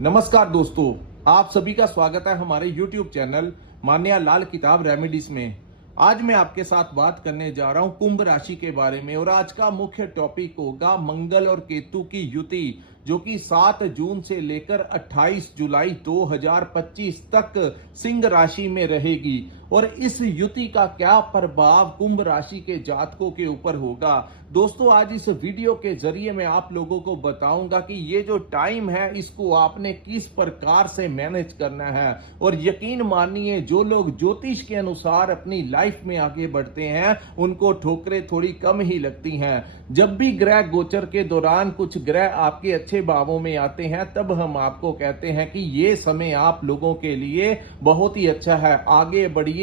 नमस्कार दोस्तों, आप सभी का स्वागत है हमारे YouTube चैनल मान्या लाल किताब रेमेडीज में। आज मैं आपके साथ बात करने जा रहा हूं कुंभ राशि के बारे में और आज का मुख्य टॉपिक होगा मंगल और केतु की युति, जो कि 7 जून से लेकर 28 जुलाई 2025 तक सिंह राशि में रहेगी। और इस युति का क्या प्रभाव कुंभ राशि के जातकों के ऊपर होगा। दोस्तों, आज इस वीडियो के जरिए मैं आप लोगों को बताऊंगा कि ये जो टाइम है इसको आपने किस प्रकार से मैनेज करना है। और यकीन मानिए, जो लोग ज्योतिष के अनुसार अपनी लाइफ में आगे बढ़ते हैं उनको ठोकरें थोड़ी कम ही लगती हैं। जब भी ग्रह गोचर के दौरान कुछ ग्रह आपके अच्छे भावों में आते हैं तब हम आपको कहते हैं कि ये समय आप लोगों के लिए बहुत ही अच्छा है, आगे बढ़िए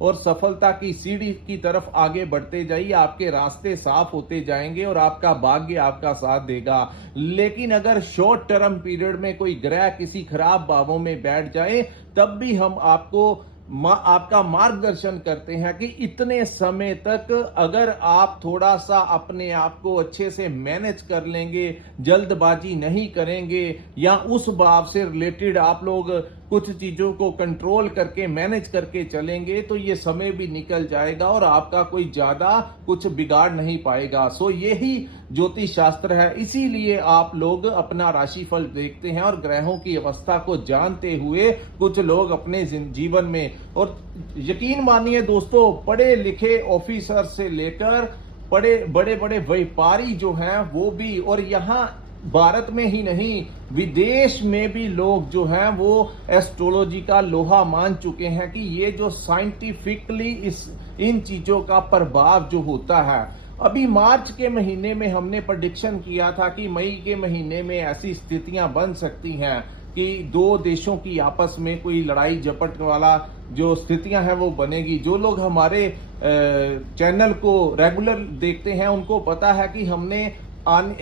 और सफलता की सीढ़ी की तरफ आगे बढ़ते जाइए। आपके रास्ते साफ होते जाएंगे और आपका भाग्य आपका साथ देगा। लेकिन अगर शॉर्ट टर्म पीरियड में कोई ग्रह किसी खराब भावों में बैठ जाए तब भी हम आपका मार्गदर्शन करते हैं कि इतने समय तक अगर आप थोड़ा सा अपने आप को अच्छे से मैनेज कर लेंगे, जल्दबाजी नहीं करेंगे या उस भाव से रिलेटेड आप लोग कुछ चीजों को कंट्रोल करके मैनेज करके चलेंगे तो ये समय भी निकल जाएगा और आपका कोई ज्यादा कुछ बिगाड़ नहीं पाएगा। सो यही ज्योतिष शास्त्र है। इसीलिए आप लोग अपना राशिफल देखते हैं और ग्रहों की अवस्था को जानते हुए कुछ लोग अपने जीवन में, और यकीन मानिए दोस्तों, पढ़े लिखे ऑफिसर से लेकर बड़े बड़े व्यापारी जो हैं वो भी, और यहाँ भारत में ही नहीं विदेश में भी लोग जो हैं वो एस्ट्रोलॉजी का लोहा मान चुके हैं कि ये जो साइंटिफिकली इन चीजों का प्रभाव जो होता है। अभी मार्च के महीने में हमने प्रेडिक्शन किया था कि मई के महीने में ऐसी स्थितियां बन सकती हैं कि दो देशों की आपस में कोई लड़ाई झपट वाला जो स्थितियां हैं वो बनेगी। जो लोग हमारे चैनल को रेगुलर देखते हैं उनको पता है कि हमने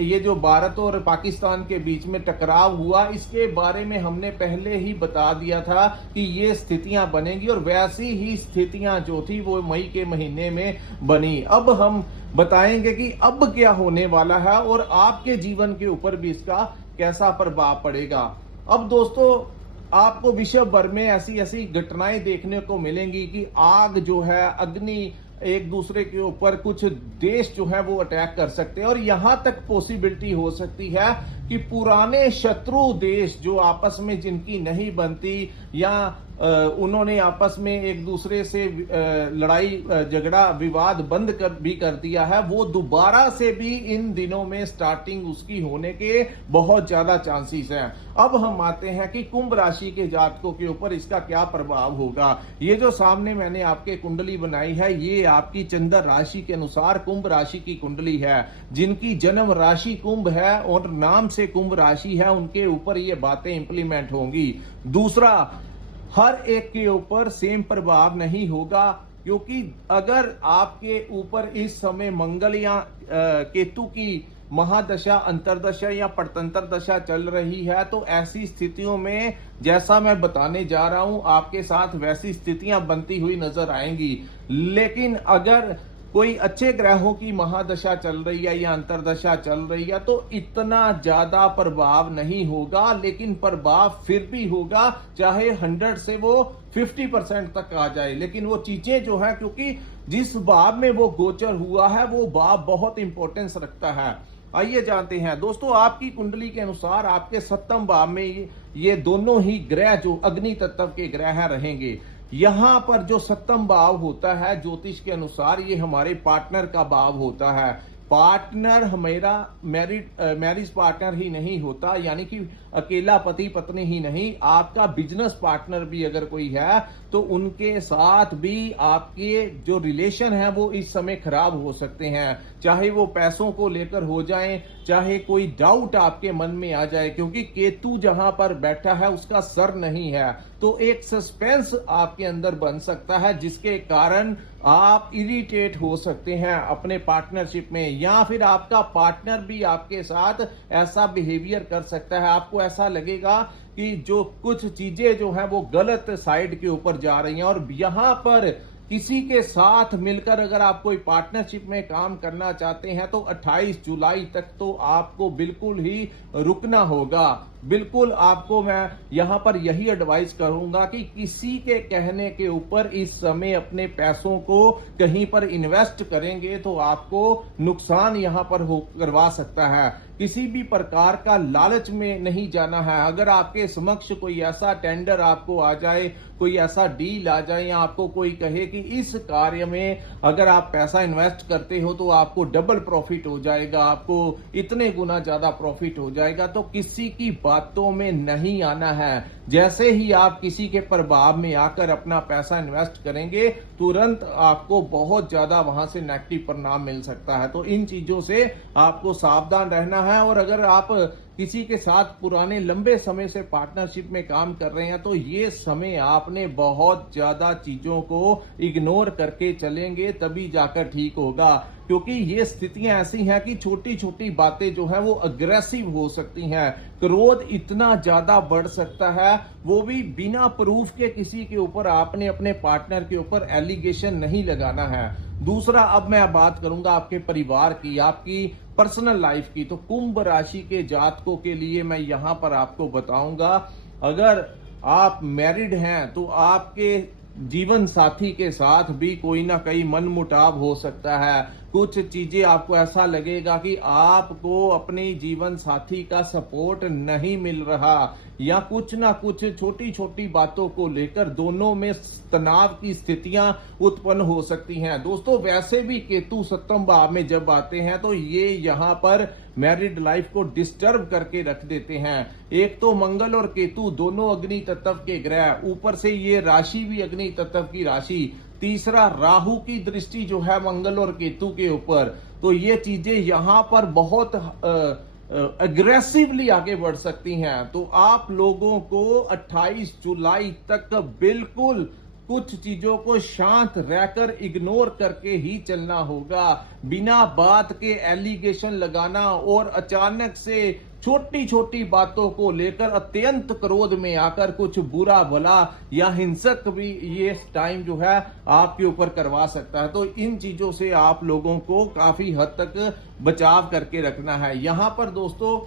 ये जो भारत और पाकिस्तान के बीच में टकराव हुआ इसके बारे में हमने पहले ही बता दिया था कि ये स्थितियां बनेगी और वैसी ही स्थितियां जो थी वो मई के महीने में बनी। अब हम बताएंगे कि अब क्या होने वाला है और आपके जीवन के ऊपर भी इसका कैसा प्रभाव पड़ेगा। अब दोस्तों, आपको विश्व भर में ऐसी ऐसी घटनाएं देखने को मिलेंगी कि आग जो है, अग्नि, एक दूसरे के ऊपर कुछ देश जो है वो अटैक कर सकते हैं। और यहां तक पॉसिबिलिटी हो सकती है कि पुराने शत्रु देश जो आपस में जिनकी नहीं बनती या उन्होंने आपस में एक दूसरे से लड़ाई झगड़ा विवाद बंद कर दिया है, वो दोबारा से भी इन दिनों में स्टार्टिंग उसकी होने के बहुत ज्यादा चांसेस हैं। अब हम आते हैं कि कुंभ राशि के जातकों के ऊपर इसका क्या प्रभाव होगा। ये जो सामने मैंने आपके कुंडली बनाई है ये आपकी चंद्र राशि के अनुसार कुंभ राशि की कुंडली है। जिनकी जन्म राशि कुंभ है और नाम से कुंभ राशि है उनके ऊपर ये बातें इंप्लीमेंट होंगी। दूसरा, हर एक के ऊपर सेम प्रभाव नहीं होगा, क्योंकि अगर आपके ऊपर इस समय मंगल या केतु की महादशा, अंतरदशा या परतंत्र दशा चल रही है तो ऐसी स्थितियों में जैसा मैं बताने जा रहा हूं आपके साथ वैसी स्थितियां बनती हुई नजर आएंगी। लेकिन अगर कोई अच्छे ग्रहों की महादशा चल रही है या अंतरदशा चल रही है तो इतना ज्यादा प्रभाव नहीं होगा, लेकिन प्रभाव फिर भी होगा, चाहे 100 से वो 50% तक आ जाए। लेकिन वो चीजें जो है, क्योंकि जिस भाव में वो गोचर हुआ है वो भाव बहुत इंपॉर्टेंस रखता है। आइए जानते हैं दोस्तों, आपकी कुंडली के अनुसार आपके 7वें भाव में ये दोनों ही ग्रह जो अग्नि तत्व के ग्रह रहेंगे। यहां पर जो 7वां भाव होता है ज्योतिष के अनुसार ये हमारे पार्टनर का भाव होता है। पार्टनर हमारा मैरिज पार्टनर ही नहीं होता, यानी कि अकेला पति पत्नी ही नहीं, आपका बिजनेस पार्टनर भी अगर कोई है तो उनके साथ भी आपके जो रिलेशन है वो इस समय खराब हो सकते हैं। चाहे वो पैसों को लेकर हो जाएं, चाहे कोई डाउट आपके मन में आ जाए, क्योंकि केतु जहां पर बैठा है उसका सर नहीं है तो एक सस्पेंस आपके अंदर बन सकता है जिसके कारण आप इरिटेट हो सकते हैं अपने पार्टनरशिप में, या फिर आपका पार्टनर भी आपके साथ ऐसा बिहेवियर कर सकता है। आपको ऐसा लगेगा कि जो कुछ चीजें जो है वो गलत साइड के ऊपर जा रही हैं। और यहां पर किसी के साथ मिलकर अगर आप कोई पार्टनरशिप में काम करना चाहते हैं तो 28 जुलाई तक तो आपको बिल्कुल ही रुकना होगा। बिल्कुल आपको मैं यहां पर यही एडवाइस करूंगा कि किसी के कहने के ऊपर इस समय अपने पैसों को कहीं पर इन्वेस्ट करेंगे तो आपको नुकसान यहां पर करवा सकता है। किसी भी प्रकार का लालच में नहीं जाना है। अगर आपके समक्ष कोई ऐसा टेंडर आपको आ जाए, कोई ऐसा डील आ जाए, या आपको कोई कहे कि इस कार्य में अगर आप पैसा इन्वेस्ट करते हो तो आपको डबल प्रॉफिट हो जाएगा, आपको इतने गुना ज्यादा प्रॉफिट हो जाएगा, तो किसी की बातों में नहीं आना है। जैसे ही आप किसी के प्रभाव में आकर अपना पैसा इन्वेस्ट करेंगे, तुरंत आपको बहुत ज्यादा वहां से नेगेटिव परिणाम मिल सकता है। तो इन चीजों से आपको सावधान रहना है। और अगर आप किसी के साथ पुराने लंबे समय से पार्टनरशिप में काम कर रहे हैं तो ये समय आपने बहुत ज्यादा चीजों को इग्नोर करके चलेंगे तभी जाकर ठीक होगा। क्योंकि ये स्थितियां ऐसी हैं कि छोटी छोटी बातें जो है वो अग्रेसिव हो सकती हैं, क्रोध इतना ज्यादा बढ़ सकता है, वो भी बिना प्रूफ के किसी के ऊपर आपने अपने पार्टनर के ऊपर एलिगेशन नहीं लगाना है। दूसरा, अब मैं बात करूंगा आपके परिवार की, आपकी पर्सनल लाइफ की। तो कुंभ राशि के जातकों के लिए मैं यहां पर आपको बताऊंगा, अगर आप मैरिड हैं तो आपके जीवन साथी के साथ भी कोई ना कोई मनमुटाव हो सकता है। कुछ चीजें आपको ऐसा लगेगा कि आपको अपने जीवन साथी का सपोर्ट नहीं मिल रहा, या कुछ ना कुछ छोटी छोटी बातों को लेकर दोनों में तनाव की स्थितियां उत्पन्न हो सकती हैं। दोस्तों, वैसे भी केतु सप्तम भाव में जब आते हैं तो ये यहां पर मैरिड लाइफ को डिस्टर्ब करके रख देते हैं। एक तो मंगल और केतु दोनों अग्नि तत्व के ग्रह, ऊपर से ये राशि भी अग्नि तत्व की राशि, तीसरा राहु की दृष्टि जो है मंगल और केतु के ऊपर, तो ये चीजें यहां पर बहुत अग्रेसिवली आगे बढ़ सकती हैं। तो आप लोगों को 28 जुलाई तक बिल्कुल कुछ चीजों को शांत रहकर इग्नोर करके ही चलना होगा। बिना बात के एलिगेशन लगाना और अचानक से छोटी छोटी बातों को लेकर अत्यंत क्रोध में आकर कुछ बुरा भला या हिंसक भी ये टाइम जो है आपके ऊपर करवा सकता है। तो इन चीजों से आप लोगों को काफी हद तक बचाव करके रखना है। यहां पर दोस्तों,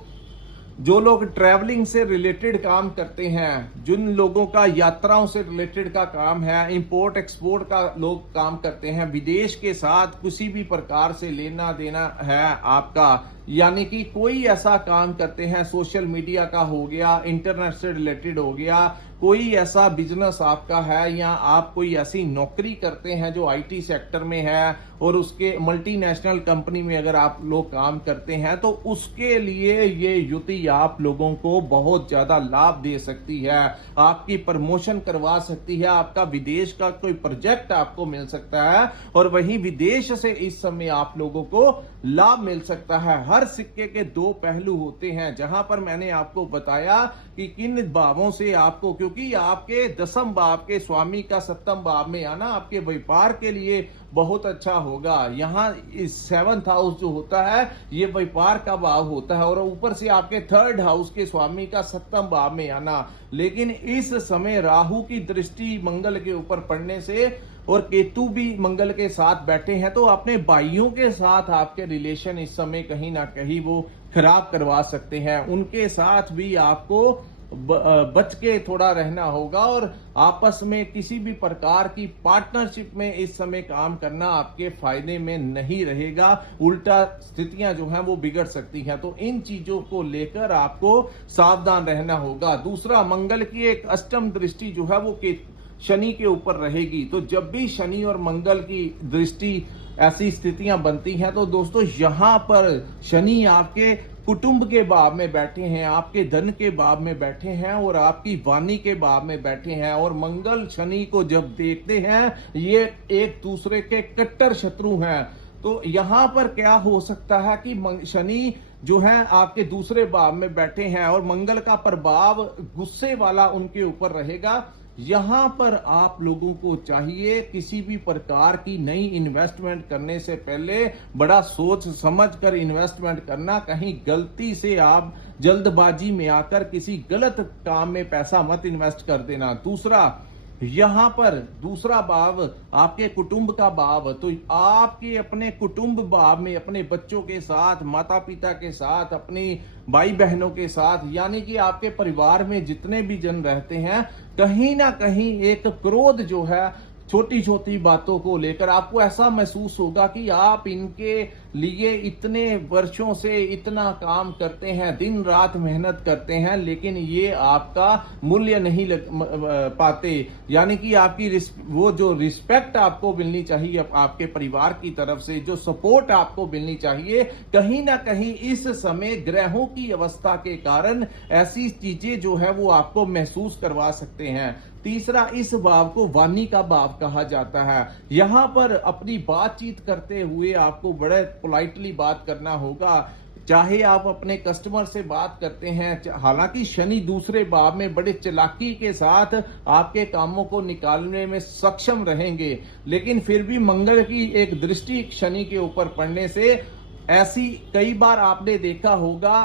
जो लोग ट्रैवलिंग से रिलेटेड काम करते हैं, जिन लोगों का यात्राओं से रिलेटेड का काम है, इंपोर्ट एक्सपोर्ट का लोग काम करते हैं, विदेश के साथ किसी भी प्रकार से लेना देना है आपका, यानी कि कोई ऐसा काम करते हैं, सोशल मीडिया का हो गया, इंटरनेट से रिलेटेड हो गया, कोई ऐसा बिजनेस आपका है, या आप कोई ऐसी नौकरी करते हैं जो आईटी सेक्टर में है और उसके मल्टीनेशनल कंपनी में अगर आप लोग काम करते हैं, तो उसके लिए ये युति आप लोगों को बहुत ज्यादा लाभ दे सकती है, आपकी प्रमोशन करवा सकती है, आपका विदेश का कोई प्रोजेक्ट आपको मिल सकता है और वहीं विदेश से इस समय आप लोगों को लाभ मिल सकता है। हर सिक्के के दो पहलू होते हैं। जहां पर मैंने आपको बताया कि किन भावों से आपको, क्योंकि आपके दसम भाव के स्वामी का सप्तम भाव में आना आपके व्यापार के लिए बहुत अच्छा होगा। यहाँ इस 7th हाउस जो होता है ये व्यापार का भाव होता है, और ऊपर से आपके 3rd हाउस के स्वामी का सप्तम भाव में आना। लेकिन इस समय राहु की दृष्टि मंगल के ऊपर पड़ने से और केतु भी मंगल के साथ बैठे हैं, तो अपने भाइयों के साथ आपके रिलेशन इस समय कहीं ना कहीं वो खराब करवा सकते हैं। उनके साथ भी आपको बच के थोड़ा रहना होगा, और आपस में किसी भी प्रकार की पार्टनरशिप में इस समय काम करना आपके फायदे में नहीं रहेगा, उल्टा स्थितियां जो हैं वो बिगड़ सकती हैं। तो इन चीजों को लेकर आपको सावधान रहना होगा। दूसरा, मंगल की एक अष्टम दृष्टि जो है वो शनि के ऊपर रहेगी। तो जब भी शनि और मंगल की दृष्टि ऐसी स्थितियां बनती हैं, तो दोस्तों यहां पर शनि आपके कुटुंब के भाव में बैठे हैं, आपके धन के भाव में बैठे हैं और आपकी वाणी के भाव में बैठे हैं, और मंगल शनि को जब देखते हैं ये एक दूसरे के कट्टर शत्रु हैं। तो यहां पर क्या हो सकता है कि शनि जो है आपके दूसरे भाव में बैठे हैं और मंगल का प्रभाव गुस्से वाला उनके ऊपर रहेगा। यहां पर आप लोगों को चाहिए किसी भी प्रकार की नई इन्वेस्टमेंट करने से पहले बड़ा सोच समझ कर इन्वेस्टमेंट करना। कहीं गलती से आप जल्दबाजी में आकर किसी गलत काम में पैसा मत इन्वेस्ट कर देना। दूसरा, यहाँ पर दूसरा भाव आपके कुटुंब का भाव, तो आपके अपने कुटुंब भाव में अपने बच्चों के साथ, माता पिता के साथ, अपनी भाई बहनों के साथ, यानी कि आपके परिवार में जितने भी जन रहते हैं, कहीं ना कहीं एक क्रोध जो है छोटी छोटी बातों को लेकर आपको ऐसा महसूस होगा कि आप इनके लिए इतने वर्षों से इतना काम करते हैं, दिन रात मेहनत करते हैं, लेकिन ये आपका मूल्य नहीं पाते। यानी कि आपकी वो जो रिस्पेक्ट आपको मिलनी चाहिए आपके परिवार की तरफ से, जो सपोर्ट आपको मिलनी चाहिए, कहीं ना कहीं इस समय ग्रहों की अवस्था के कारण ऐसी चीजें जो है वो आपको महसूस करवा सकते हैं। तीसरा, इस भाव को वाणी का भाव कहा जाता है। यहां पर अपनी बातचीत करते हुए आपको बड़े पोलाइटली बात करना होगा। चाहे आप अपने कस्टमर से बात करते हैं, हालांकि शनि दूसरे भाव में बड़े चालाकी के साथ आपके कामों को निकालने में सक्षम रहेंगे, लेकिन फिर भी मंगल की एक दृष्टि शनि के ऊपर पड़ने से ऐसी कई बार आपने देखा होगा,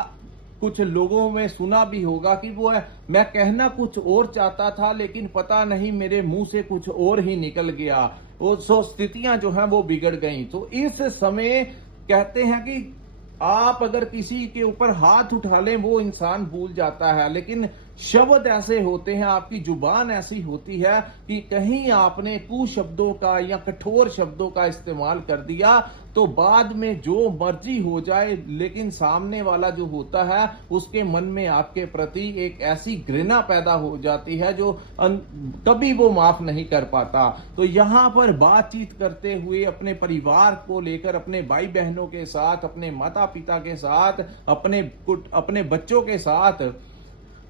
कुछ लोगों में सुना भी होगा कि वो मैं कहना कुछ और चाहता था लेकिन पता नहीं मेरे मुंह से कुछ और ही निकल गया, वो सो स्थितियां जो हैं वो बिगड़ गई। तो इस समय कहते हैं कि आप अगर किसी के ऊपर हाथ उठा लें वो इंसान भूल जाता है, लेकिन शब्द ऐसे होते हैं, आपकी जुबान ऐसी होती है कि कहीं आपने कुशब्दों का या कठोर शब्दों का इस्तेमाल कर दिया तो बाद में जो मर्जी हो जाए, लेकिन सामने वाला जो होता है उसके मन में आपके प्रति एक ऐसी घृणा पैदा हो जाती है जो कभी वो माफ नहीं कर पाता। तो यहां पर बातचीत करते हुए अपने परिवार को लेकर, अपने भाई बहनों के साथ, अपने माता पिता के साथ, अपने बच्चों के साथ,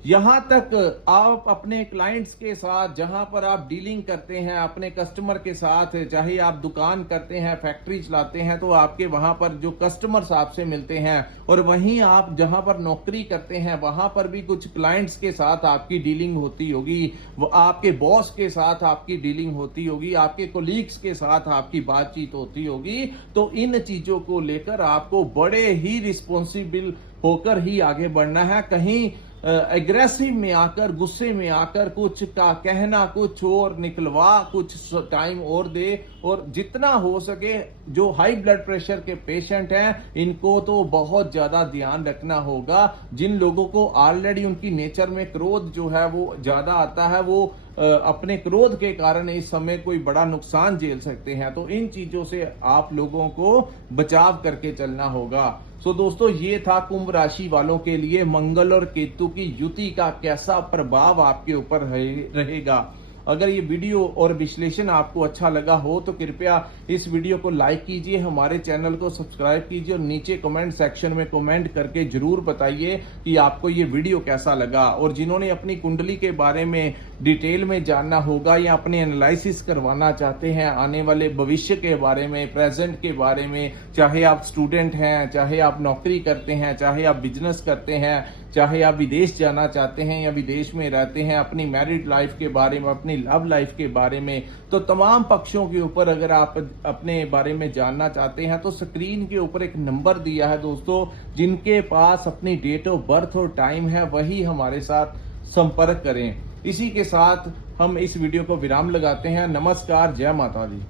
यहां तक आप अपने क्लाइंट्स के साथ, जहां पर आप डीलिंग करते हैं अपने कस्टमर के साथ, चाहे आप दुकान करते हैं, फैक्ट्री चलाते हैं, तो आपके वहां पर जो कस्टमर्स आपसे मिलते हैं, और वहीं आप जहां पर नौकरी करते हैं वहां पर भी कुछ क्लाइंट्स के साथ आपकी डीलिंग होती होगी, वो आपके बॉस के साथ आपकी डीलिंग होती होगी, आपके कोलीग्स के साथ आपकी बातचीत होती होगी। तो इन चीजों को लेकर आपको बड़े ही रिस्पॉन्सिबल होकर ही आगे बढ़ना है। कहीं एग्रेसिव में आकर, गुस्से में आकर कुछ का कहना कुछ और निकलवा कुछ टाइम और दे, और जितना हो सके जो हाई ब्लड प्रेशर के पेशेंट हैं इनको तो बहुत ज्यादा ध्यान रखना होगा। जिन लोगों को ऑलरेडी उनकी नेचर में क्रोध जो है वो ज्यादा आता है, वो अपने क्रोध के कारण इस समय कोई बड़ा नुकसान झेल सकते हैं। तो इन चीजों से आप लोगों को बचाव करके चलना होगा। सो दोस्तों, ये था कुंभ राशि वालों के लिए मंगल और केतु की युति का कैसा प्रभाव आपके ऊपर रहेगा। अगर ये वीडियो और विश्लेषण आपको अच्छा लगा हो तो कृपया इस वीडियो को लाइक कीजिए, हमारे चैनल को सब्सक्राइब कीजिए और नीचे कमेंट सेक्शन में कमेंट करके जरूर बताइए कि आपको ये वीडियो कैसा लगा। और जिन्होंने अपनी कुंडली के बारे में डिटेल में जानना होगा या अपने एनालिसिस करवाना चाहते हैं आने वाले भविष्य के बारे में, प्रेजेंट के बारे में, चाहे आप स्टूडेंट हैं, चाहे आप नौकरी करते हैं, चाहे आप बिजनेस करते हैं, चाहे आप विदेश जाना चाहते हैं या विदेश में रहते हैं, अपनी मैरिड लाइफ के बारे में, अपनी लव लाइफ के बारे में, तो तमाम पक्षों के ऊपर अगर आप अपने बारे में जानना चाहते हैं तो स्क्रीन के ऊपर एक नंबर दिया है दोस्तों, जिनके पास अपनी डेट ऑफ बर्थ और टाइम है वही हमारे साथ संपर्क करें। इसी के साथ हम इस वीडियो को विराम लगाते हैं। नमस्कार, जय माता दी।